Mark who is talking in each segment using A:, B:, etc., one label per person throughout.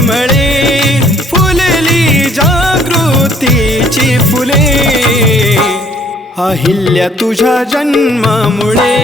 A: चिमळे fully जागृतीची फुले. अहिल्या तुझ्या जन्मामुळे.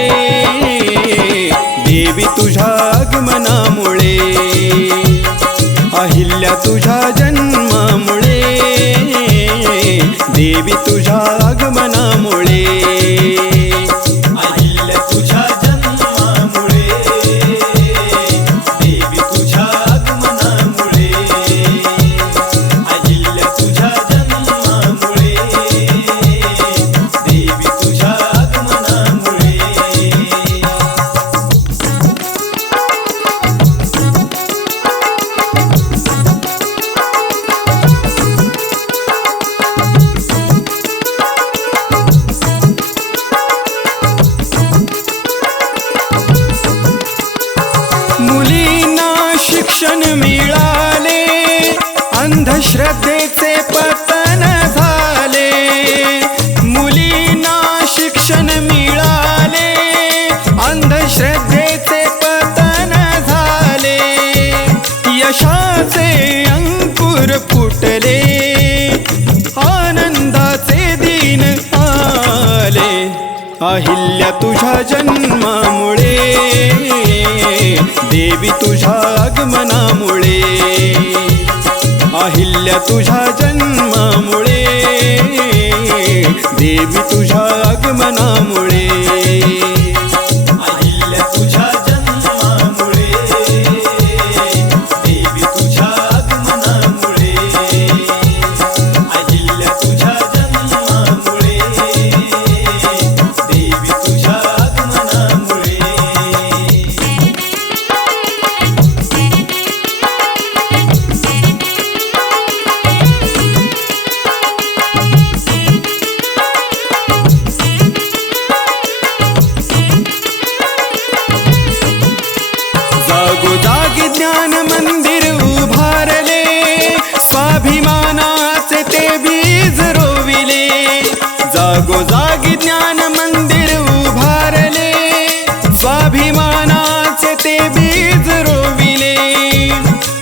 A: फुटले आनंदाचे दिन आले. अहिल्या तुझ्या जन्मामुळे देवी तुझ्या आगमनामुळे. अहिल्या तुझ्या जन्मामुळे देवी तुझ्या आगमनामुळे. जागोजागी ज्ञान मंदिर उभारले. स्वाभिमानाचे ते बीज रोविले. जागोजागी ज्ञान मंदिर उभारले. स्वाभिमानाचे ते बीज रोविले.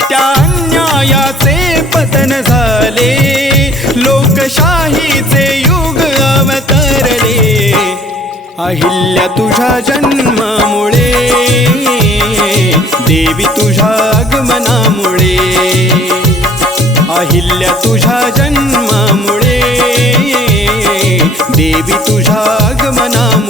A: त्या अन्यायाचे पतन झाले. लोकशाहीचे युग अवतरले. अहिल्या तुझ्या जन्मामुळे. देवी तुझ्या आगमनामुळे अहिल्या तुझ्या जन्मामुळे देवी तुझ्या आगमनामुळे.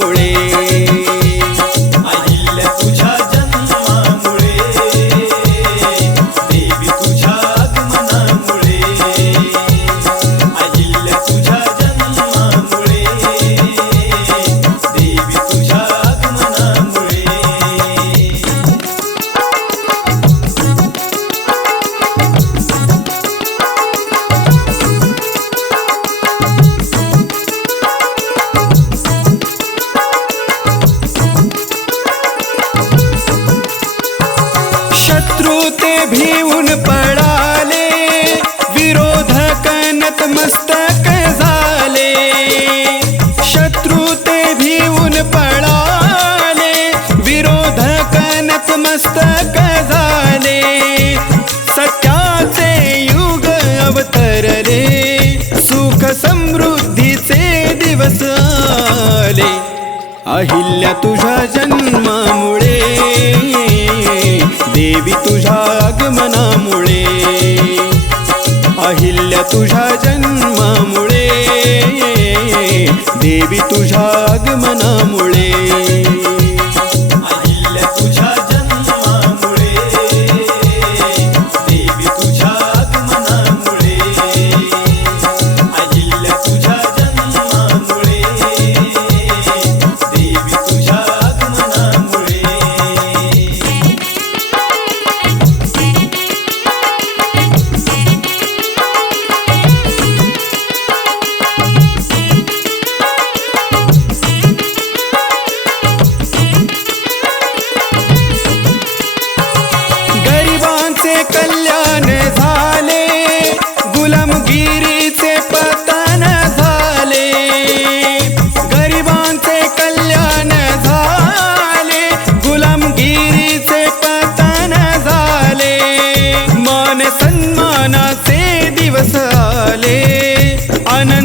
A: अहिल्या तुझ्या जन्मामुळे. देवी तुझ्या आगमनामुळे. अहिल्या तुझ्या जन्मामुळे. देवी तुझ्या आगमनामुळे.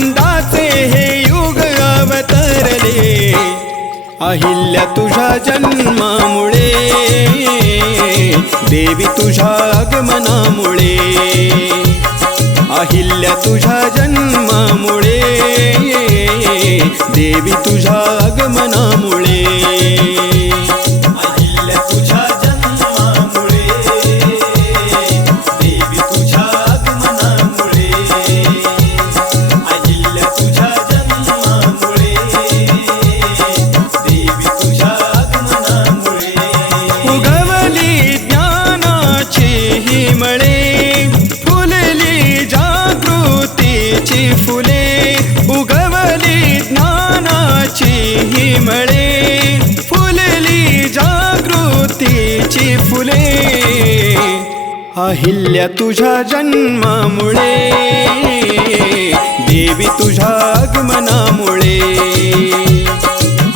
A: आनंदाचे हे युग अवतरले. अहिल्या तुझ्या जन्मामुळे देवी तुझ्या आगमनामुळे. अहिल्या तुझ्या जन्मामुळे देवी तुझ्या आगमनामुळे. हिमळे फुलली जागृतीची फुले उगवली ज्ञानाची हिमळे फुलली जागृतीची फुले. अहिल्या तुझ्या जन्मामुळे देवी तुझ्या आगमनामुळे.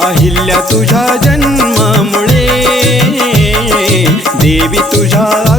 A: अहिल्या तुझ्या जन्मामुळे देवी तुझ्या